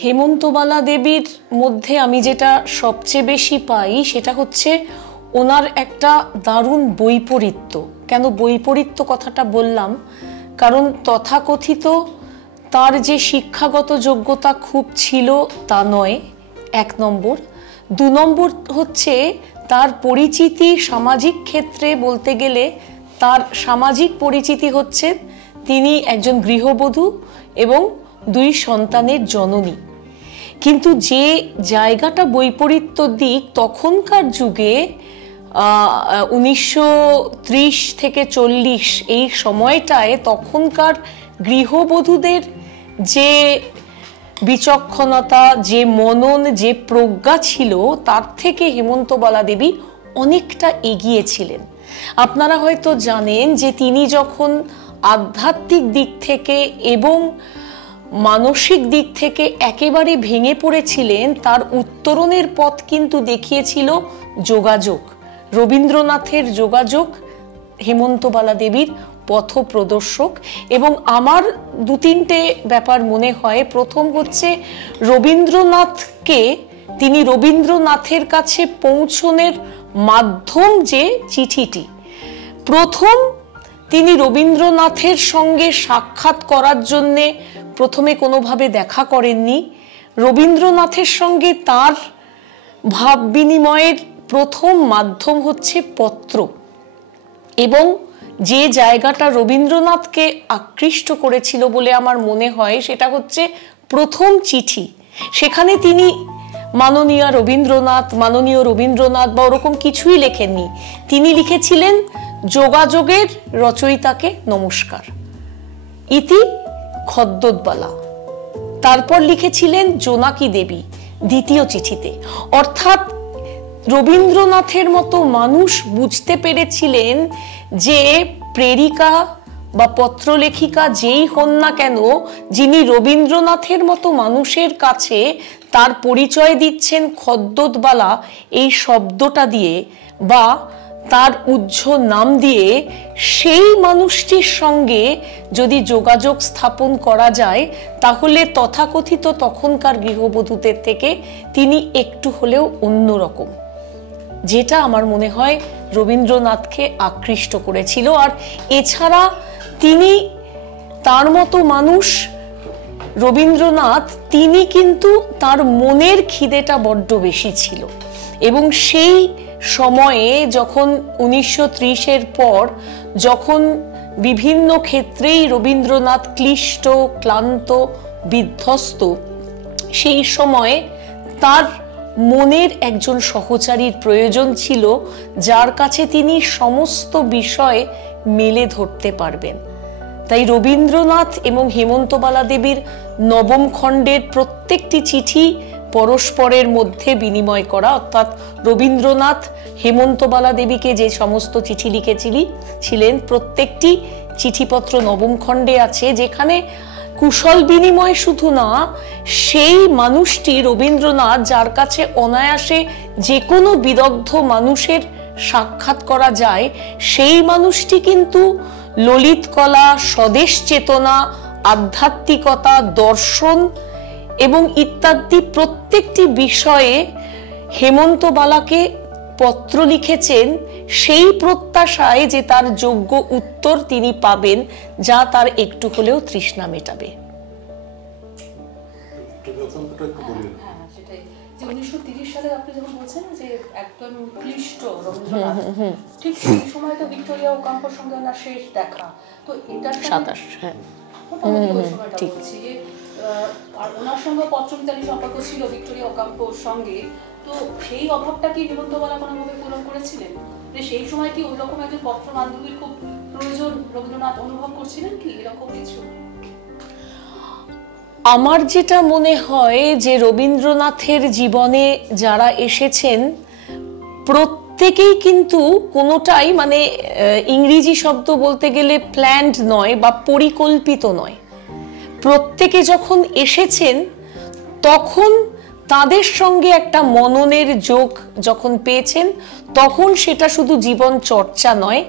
হেমন্তবালা দেবীর মধ্যে আমি যেটা সবচেয়ে বেশি পাই সেটা হচ্ছে ওনার একটা দারুণ বৈপরীত্য। কেন বৈপরীত্য কথাটা বললাম? কারণ তথাকথিত তার যে শিক্ষাগত যোগ্যতা খুব ছিল তা নয়, 1 নম্বর। 2 নম্বর হচ্ছে তার পরিচিতি সামাজিক ক্ষেত্রে বলতে গেলে তার সামাজিক পরিচিতি হচ্ছে তিনি একজন গৃহবধূ এবং 2 সন্তানের জননী। কিন্তু যে জায়গাটা বৈপরীত্য দিক, তখনকার যুগে 1930 থেকে 40 এই সময়টায় তখনকার গৃহবধূদের যে বিচক্ষণতা, যে মনন, যে প্রজ্ঞা ছিল, তার থেকে হেমন্তবালা দেবী অনেকটা এগিয়ে ছিলেন। আপনারা হয়তো জানেন যে তিনি যখন আধ্যাত্মিক দিক থেকে এবং মানসিক দিক থেকে একেবারে ভেঙে পড়েছিলেন, তার উত্তরণের পথ কিন্তু দেখিয়েছিল যোগাযোগ। রবীন্দ্রনাথের যোগাযোগ হেমন্তবালা দেবীর পথ প্রদর্শক। এবং আমার 2-3টে ব্যাপার মনে হয়। প্রথম হচ্ছে রবীন্দ্রনাথকে তিনি রবীন্দ্রনাথের কাছে পৌঁছনের মাধ্যম যে চিঠিটি, প্রথম তিনি রবীন্দ্রনাথের সঙ্গে সাক্ষাৎ করার জন্যে প্রথমে কোনোভাবে দেখা করেননি। রবীন্দ্রনাথের সঙ্গে তার ভাব বিনিময়ের প্রথম মাধ্যম হচ্ছে পত্র। এবং যে জায়গাটা রবীন্দ্রনাথকে আকৃষ্ট করেছিল বলে আমার মনে হয় সেটা হচ্ছে প্রথম চিঠি। সেখানে তিনি মাননীয় রবীন্দ্রনাথ বা ওরকম কিছুই লেখেননি। তিনি লিখেছিলেন যোগাযোগের রচয়িতাকে নমস্কার, ইতি খদ্যোতবালা। তারপর লিখেছিলেন জোনাকি দেবী দ্বিতীয় চিঠিতে। অর্থাৎ রবীন্দ্রনাথের মতো মানুষ বুঝতে পেরেছিলেন যে প্রেরিকা বা পত্রলেখিকা যেই হন না কেন, যিনি রবীন্দ্রনাথের মতো মানুষের কাছে তার পরিচয় দিচ্ছেন খদ্যোতবালা এই শব্দটা দিয়ে বা তার উজ্জ্বল নাম দিয়ে, সেই মানুষটির সঙ্গে যদি যোগাযোগ স্থাপন করা যায় তাহলে তথাকথিত তখনকার গৃহবধূদের থেকে তিনি একটু হলেও অন্যরকম, যেটা আমার মনে হয় রবীন্দ্রনাথকে আকৃষ্ট করেছিল। আর এছাড়া তিনি তার মতো মানুষ রবীন্দ্রনাথ, তিনি কিন্তু তার মনের খিদেটা বড্ড বেশি ছিল। এবং সেই সময়ে যখন 1930-এর পর যখন বিভিন্ন ক্ষেত্রেই রবীন্দ্রনাথ ক্লিষ্ট, ক্লান্ত, বিধ্বস্ত, সেই সময়ে তার মনের একজন সহচারীর প্রয়োজন ছিল যার কাছে তিনি সমস্ত বিষয় মেলে ধরতে পারবেন। তাই রবীন্দ্রনাথ এবং হেমন্তবালা দেবীর 9ম খণ্ডের প্রত্যেকটি চিঠি পরস্পরের মধ্যে বিনিময় করা, অর্থাৎ রবীন্দ্রনাথ হেমন্তবালা দেবীকে যে সমস্ত চিঠি লিখেছিলেন প্রত্যেকটি চিঠিপত্র 9ম খণ্ডে আছে, যেখানে কুশল বিনিময় শুধু না, সেই মানুষটি রবীন্দ্রনাথ যার কাছে অনায়াসে যে কোনো বিদগ্ধ মানুষের সাক্ষাৎ করা যায়, সেই মানুষটি কিন্তু ললিত কলা, স্বদেশ চেতনা, আধ্যাত্মিকতা, দর্শন এবং ইত্যাদি প্রত্যেকটি বিষয়ে হেমন্তবালাকে পত্র লিখেছেন সেই প্রত্যাশায় যে তার যোগ্য উত্তর তিনি পাবেন, যা তার একটু হলেও তৃষ্ণা মেটাবে। 1930 সালে আপনি যখন বলছেন যে একদম ক্লিষ্ট রবীন্দ্রনাথ, ঠিক সেই সময় তো ভিক্টোরিয়া ওকাম্পোর সঙ্গে ওনার শেষ দেখা, তো এটা 27, হ্যাঁ ঠিক, আর ওনার সঙ্গে পত্রমিতালি সম্পর্ক ছিল ভিক্টোরিয়া ওকাম্পোর সঙ্গে। তো সেই অভাবটা কি হেমন্তবালা কোনোভাবে পূরণ করেছিলেন? সেই সময় কি ওই রকম একজন পত্র বান্ধবীর খুব প্রয়োজন রবীন্দ্রনাথ অনুভব করছিলেন কি এরকম কিছু? আমার যেটা মনে হয় যে রবীন্দ্রনাথের জীবনে যারা এসেছেন প্রত্যেকেই কিন্তু কোনোটাই মানে ইংরেজি শব্দ বলতে গেলে প্ল্যান্ড নয় বা পরিকল্পিত নয়। প্রত্যেকে যখন এসেছেন তখন তাদের সঙ্গে একটা মননের যোগ যখন পেয়েছেন, তখন সেটা শুধু জীবন চর্চা নয়,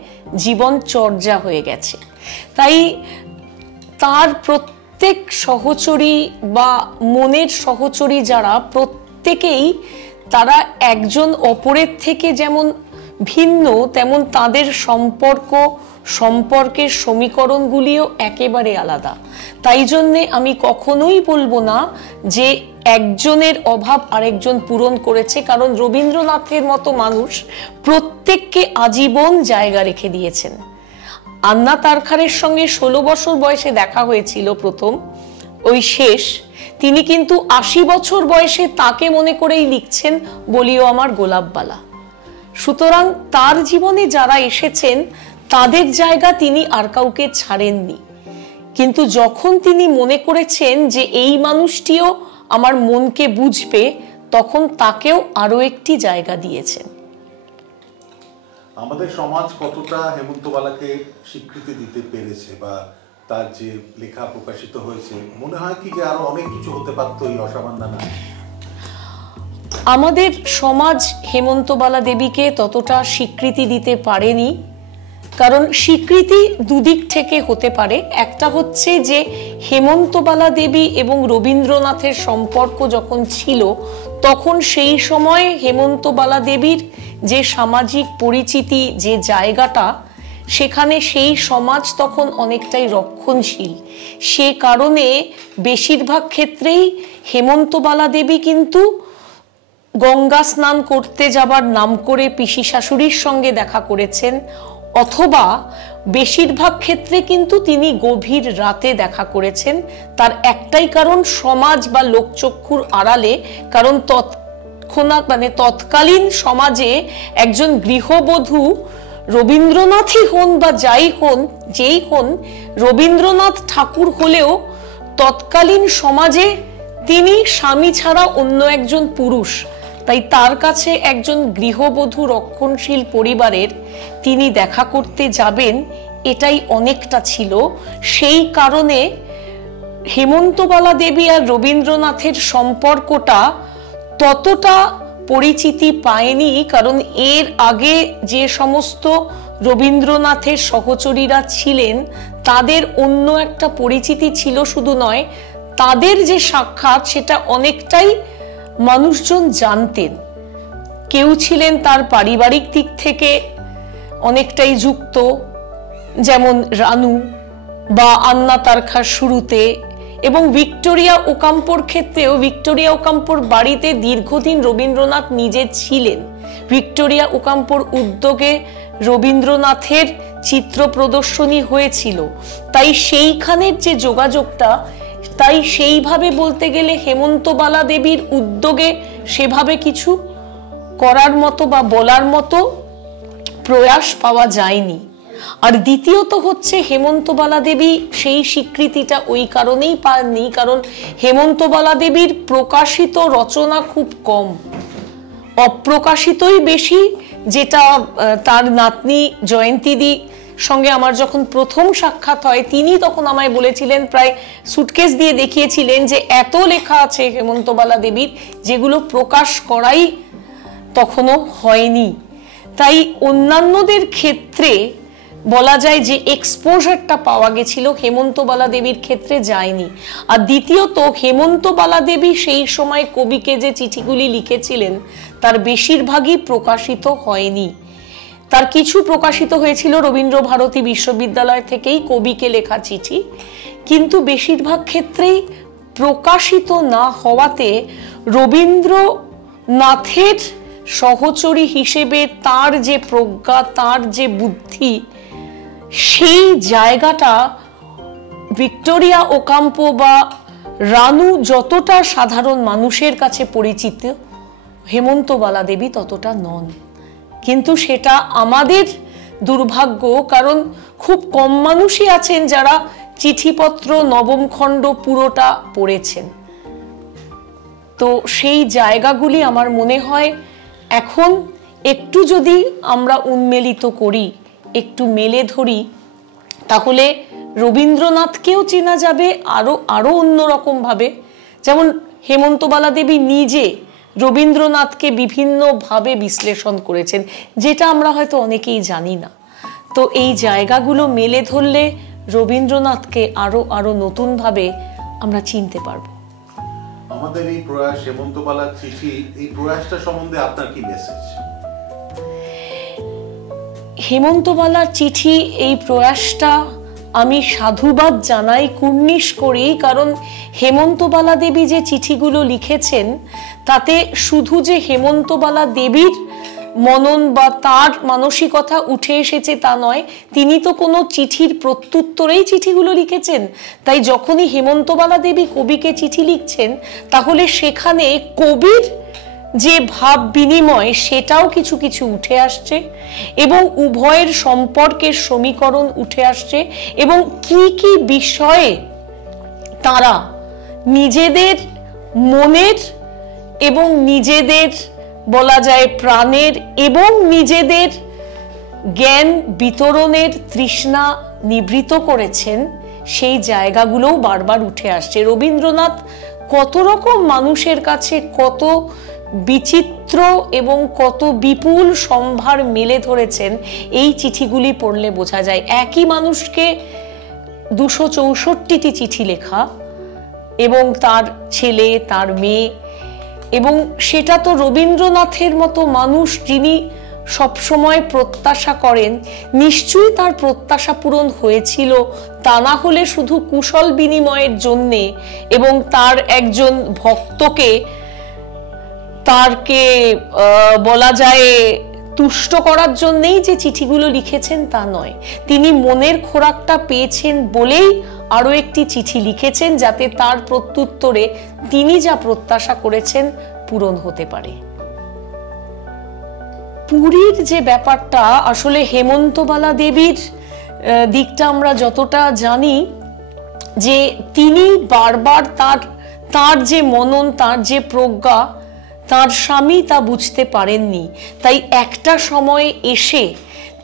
জীবন চর্যা হয়ে গেছে। তাই তার প্রত্যেক সহচরী বা মনের সহচরী যারা, প্রত্যেকেই তারা একজন অপরের থেকে যেমন ভিন্ন, তেমন তাদের সম্পর্কের সমীকরণগুলিও একেবারে আলাদা। তাই জন্যে আমি কখনোই বলবো না যে একজনের অভাব আরেকজন পূরণ করেছে, কারণ রবীন্দ্রনাথের মতো মানুষ প্রত্যেককে আজীবন জায়গা রেখে দিয়েছেন। আন্না তারখারের সঙ্গে 16 বছর বয়সে দেখা হয়েছিল প্রথম, ওই শেষ। তিনি কিন্তু 80 বছর বয়সে তাকে মনে করেই লিখছেন বলিও আমার গোলাপবালা। সুতরাং তার জীবনে যারা এসেছেন তাদের জায়গা তিনি আর কাউকে ছাড়েননি, কিন্তু যখন তিনি মনে করেছেন যে এই মানুষটিও আমার মনকে বুঝবে, তখন তাকেও আরো একটি জায়গা দিয়েছেন। আমাদের সমাজ কতটা হেমন্তবালাকে স্বীকৃতি দিতে পেরেছে বা তার যে লেখা প্রকাশিত হয়েছে, মনে হয় কি যে আরো অনেক কিছু হতে পারতো এই অসামান্য না? আমাদের সমাজ হেমন্তবালা দেবীকে ততটা স্বীকৃতি দিতে পারেনি, কারণ স্বীকৃতি দুদিক থেকে হতে পারে। একটা হচ্ছে যে হেমন্তবালা দেবী এবং রবীন্দ্রনাথের সম্পর্ক যখন ছিল, তখন সেই সময় হেমন্তবালা দেবীর যে সামাজিক পরিচিতি, যে জায়গাটা, সেখানে সেই সমাজ তখন অনেকটাই রক্ষণশীল। সে কারণে বেশিরভাগ ক্ষেত্রেই হেমন্তবালা দেবী কিন্তু গঙ্গা স্নান করতে যাবার নাম করে পিসি শাশুড়ির সঙ্গে দেখা করেছেন, অথবা বেশিরভাগ ক্ষেত্রে কিন্তু তিনি গভীর রাতে দেখা করেছেন। তার একটাই কারণ, সমাজ বা লোকচক্ষুর আড়ালে। কারণ তৎকালীন সমাজে একজন গৃহবধূ, রবীন্দ্রনাথই হন বা যেই হন, রবীন্দ্রনাথ ঠাকুর হলেও তৎকালীন সমাজে তিনি স্বামী ছাড়া অন্য একজন পুরুষ। তাই তার কাছে একজন গৃহবধূ রক্ষণশীল পরিবারের তিনি দেখা করতে যাবেন, এটাই অনেকটা ছিল। সেই কারণে হেমন্তবালা দেবী আর রবীন্দ্রনাথের সম্পর্কটা ততটা পরিচিতি পায়নি, কারণ এর আগে যে সমস্ত রবীন্দ্রনাথের সহচরীরা ছিলেন তাদের অন্য একটা পরিচিতি ছিল। শুধু নয়, তাদের যে সাক্ষাৎ সেটা অনেকটাই মানুষজন জানতেন। কেউ ছিলেন তার পারিবারিক দিক থেকে অনেকটাই যুক্ত, যেমন রানু বা আন্না তারখার শুরুতে, এবং ভিক্টোরিয়া ওকাম্পোর ক্ষেত্রেও ভিক্টোরিয়া ওকাম্পোর বাড়িতে দীর্ঘদিন রবীন্দ্রনাথ নিজে ছিলেন। ভিক্টোরিয়া ওকাম্পোর উদ্যোগে রবীন্দ্রনাথের চিত্র প্রদর্শনী হয়েছিল, তাই সেইখানের যে যোগাযোগটা, তাই সেইভাবে বলতে গেলে হেমন্তবালা দেবীর উদ্যোগে সেভাবে কিছু করার মতো বা বলার মতো প্রয়াস পাওয়া যায়নি। আর দ্বিতীয়ত হচ্ছে, হেমন্তবালা দেবী সেই স্বীকৃতিটা ওই কারণেই পাননি, কারণ হেমন্তবালা দেবীর প্রকাশিত রচনা খুব কম, অপ্রকাশিতই বেশি। যেটা তার নাতনি জয়ন্তীদি সঙ্গে আমার যখন প্রথম সাক্ষাৎ হয়, তিনি তখন আমায় বলেছিলেন, প্রায় সুটকেস দিয়ে দেখিয়েছিলেন যে এত লেখা আছে হেমন্তবালা দেবীর যেগুলো প্রকাশ করাই তখনও হয়নি। তাই অন্যান্যদের ক্ষেত্রে বলা যায় যে এক্সপোজারটা পাওয়া গেছিল, হেমন্তবালা দেবীর ক্ষেত্রে যায়নি। আর দ্বিতীয়ত, হেমন্তবালা দেবী সেই সময় কবিকে যে চিঠিগুলি লিখেছিলেন তার বেশিরভাগই প্রকাশিত হয়নি। তার কিছু প্রকাশিত হয়েছিল রবীন্দ্র ভারতী বিশ্ববিদ্যালয় থেকেই কবিকে লেখা চিঠি, কিন্তু বেশিরভাগ ক্ষেত্রেই প্রকাশিত না হওয়াতে রবীন্দ্রনাথের সহচরী হিসেবে তার যে প্রজ্ঞা, তার যে বুদ্ধি, সেই জায়গাটা ভিক্টোরিয়া ওকাম্পো বা রানু যতটা সাধারণ মানুষের কাছে পরিচিত, হেমন্তবালা দেবী ততটা নন। কিন্তু সেটা আমাদের দুর্ভাগ্য, কারণ খুব কম মানুষই আছেন যারা চিঠিপত্র নবম খণ্ড পুরোটা পড়েছেন। তো সেই জায়গাগুলি আমার মনে হয় এখন একটু যদি আমরা উন্মেলিত করি, একটু মেলে ধরি, তাহলে রবীন্দ্রনাথকেও চেনা যাবে আরো অন্যরকম ভাবে। যেমন হেমন্তবালা দেবী নিজে রবীন্দ্রনাথকে বিভিন্নভাবে বিশ্লেষণ করেছেন, যেটা আমরা হয়তো অনেকেই জানি না। তো এই জায়গাগুলো মেলে ধরলে রবীন্দ্রনাথকে আরো আরো নতুনভাবে আমরা চিনতে পারবো। আমাদের এই প্রয়াস হেমন্তবালার চিঠি, এই প্রয়াসটা সম্বন্ধে আপনার কি মেসেজ? হেমন্তবালার চিঠি এই প্রয়াসটা আমি সাধুবাদ জানাই, কুর্নিশ করি, কারণ হেমন্তবালা দেবী যে চিঠিগুলো লিখেছেন তাতে শুধু যে হেমন্তবালা দেবীর মনন বা তার মানসিকতা উঠে এসেছে তা নয়, তিনি তো কোনো চিঠির প্রত্যুত্তরেই চিঠিগুলো লিখেছেন। তাই যখনই হেমন্তবালা দেবী কবিকে চিঠি লিখছেন তাহলে সেখানে কবির যে ভাব বিনিময় সেটাও কিছু কিছু উঠে আসছে এবং উভয়ের সম্পর্কের সমীকরণ উঠে আসছে এবং কি কি বিষয়ে তারা নিজেদের মনের এবং নিজেদের বলা যায় প্রাণের এবং নিজেদের জ্ঞান বিতরণের তৃষ্ণা নিবৃত করেছেন সেই জায়গাগুলোও বারবার উঠে আসছে। রবীন্দ্রনাথ কত রকম মানুষের কাছে কত বিচিত্র এবং কত বিপুল সম্ভার মেলে ধরেছেন এই চিঠিগুলি পড়লে বোঝা যায়। একই মানুষকে 264টি চিঠি লেখা এবং তার ছেলে তার মেয়ে, এবং সেটা তো রবীন্দ্রনাথের মতো মানুষ যিনি সবসময় প্রত্যাশা করেন, নিশ্চয়ই তার প্রত্যাশা পূরণ হয়েছিল, তা না হলে শুধু কুশল বিনিময়ের জন্যে এবং তার একজন ভক্তকে তারকে বলা যায় তুষ্ট করার জন্যেই যে চিঠিগুলো লিখেছেন তা নয়। তিনি মনের খোরাকটা পেয়েছেন বলেই আরো একটি চিঠি লিখেছেন যাতে তার প্রত্যুত্তরে তিনি যা প্রত্যাশা করেছেন পূরণ হতে পারে। পুরীর যে ব্যাপারটা, আসলে হেমন্তবালা দেবীর দিকটা আমরা যতটা জানি যে তিনি বারবার তার যে মনন, তার যে প্রজ্ঞা, তার স্বামী তা বুঝতে পারেননি। তাই একটা সময় এসে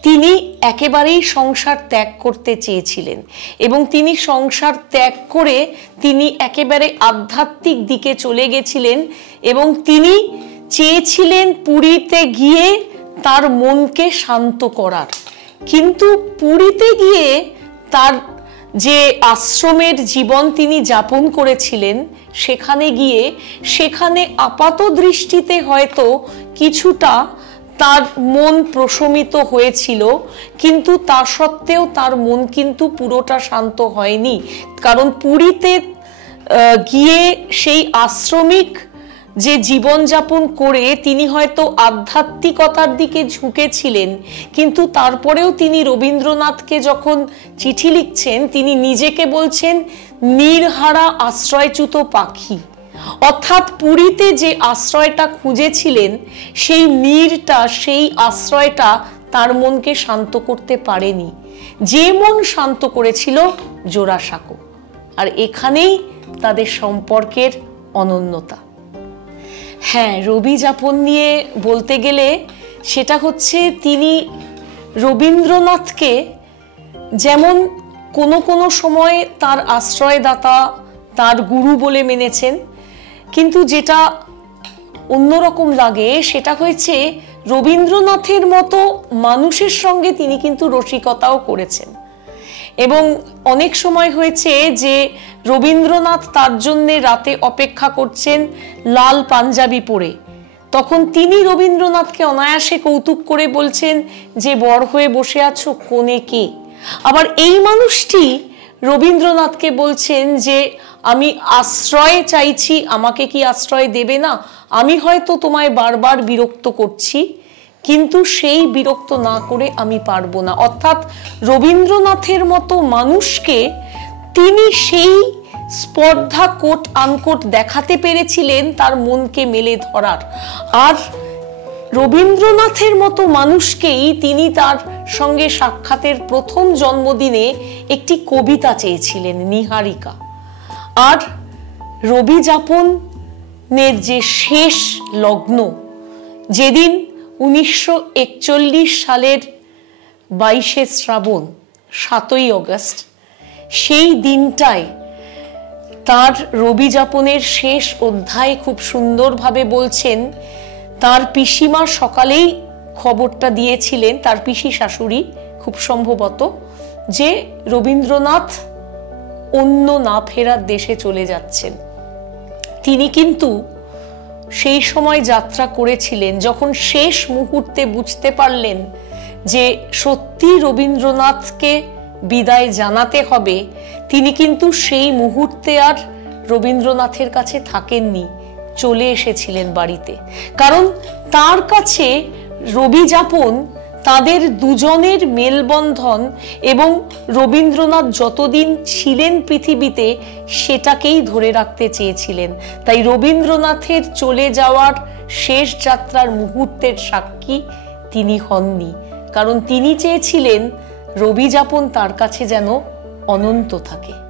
তিনি একেবারেই সংসার ত্যাগ করতে চেয়েছিলেন এবং তিনি সংসার ত্যাগ করে তিনি একেবারে আধ্যাত্মিক দিকে চলে গেছিলেন এবং তিনি চেয়েছিলেন পুরীতে গিয়ে তার মনকে শান্ত করার। কিন্তু পুরীতে গিয়ে তার যে আশ্রমের জীবন তিনি যাপন করেছিলেন সেখানে আপাত দৃষ্টিতে হয়তো কিছুটা তার মন প্রশমিত হয়েছিল, কিন্তু তা সত্ত্বেও তার মন কিন্তু পুরোটা শান্ত হয়নি। কারণ পুরীতে গিয়ে সেই আশ্রমিক যে জীবনযাপন করে তিনি হয়তো আধ্যাত্মিকতার দিকে ঝুঁকেছিলেন, কিন্তু তারপরেও তিনি রবীন্দ্রনাথকে যখন চিঠি লিখছেন তিনি নিজেকে বলছেন নীরহারা আশ্রয়চ্যুত পাখি। অর্থাৎ পুরীতে যে আশ্রয়টা খুঁজেছিলেন সেই নীরটা, সেই আশ্রয়টা তার মনকে শান্ত করতে পারেনি। যে মন শান্ত করেছিল জোড়াসাঁকো। আর এখানেই তাদের সম্পর্কের অনন্যতা। হ্যাঁ, রবি যাপন নিয়ে বলতে গেলে সেটা হচ্ছে তিনি রবীন্দ্রনাথকে যেমন কোনো সময় তার আশ্রয়দাতা, তার গুরু বলে মেনেছেন, কিন্তু যেটা অন্যরকম লাগে সেটা হয়েছে রবীন্দ্রনাথের মতো মানুষের সঙ্গে তিনি কিন্তু রসিকতাও করেছেন। এবং অনেক সময় হয়েছে যে রবীন্দ্রনাথ তার জন্যে রাতে অপেক্ষা করছেন লাল পাঞ্জাবি পরে, তখন তিনি রবীন্দ্রনাথকে অনায়াসে কৌতুক করে বলছেন যে বর হয়ে বসে আছো, কোনে কে? আবার এই মানুষটি রবীন্দ্রনাথকে বলছেন যে আমি আশ্রয় চাইছি, আমাকে কি আশ্রয় দেবে না? আমি হয়তো তোমায় বারবার বিরক্ত করছি, কিন্তু সেই বিরক্ত না করে আমি পারবো না। অর্থাৎ রবীন্দ্রনাথের মতো মানুষকে তিনি সেই স্পর্ধা কোট আনকোট দেখাতে পেরেছিলেন তার মনকে মেলে ধরার। আর রবীন্দ্রনাথের মতো মানুষকেই তিনি তার সঙ্গে সাক্ষাতের প্রথম জন্মদিনে একটি কবিতা চেয়েছিলেন, নীহারিকা। আর রবি যাপনের যে শেষ লগ্ন, যেদিন 1941 সালের 22শে শ্রাবণ, 7ই অগস্ট, সেই দিনটায় তার রবি যাপনের শেষ অধ্যায় খুব সুন্দরভাবে বলছেন। তার পিসিমা সকালেই খবরটা দিয়েছিলেন, তার পিসি শাশুড়ি খুব সম্ভবত, যে রবীন্দ্রনাথ অন্য না ফেরার দেশে চলে যাচ্ছেন। তিনি কিন্তু সেই সময় যাত্রা করেছিলেন যখন শেষ মুহূর্তে বুঝতে পারলেন যে সত্যি রবীন্দ্রনাথকে বিদায় জানাতে হবে। তিনি কিন্তু সেই মুহূর্তে আর রবীন্দ্রনাথের কাছে থাকেননি, চলে এসেছিলেন বাড়িতে। কারণ তার কাছে রবি যাপন তাদের দুজনের মেলবন্ধন এবং রবীন্দ্রনাথ যতদিন ছিলেন পৃথিবীতে সেটাকেই ধরে রাখতে চেয়েছিলেন। তাই রবীন্দ্রনাথের চলে যাওয়ার শেষ যাত্রার মুহূর্তের সাক্ষী তিনি হননি, কারণ তিনি চেয়েছিলেন রবি যাপন তার কাছে যেন অনন্ত থাকে।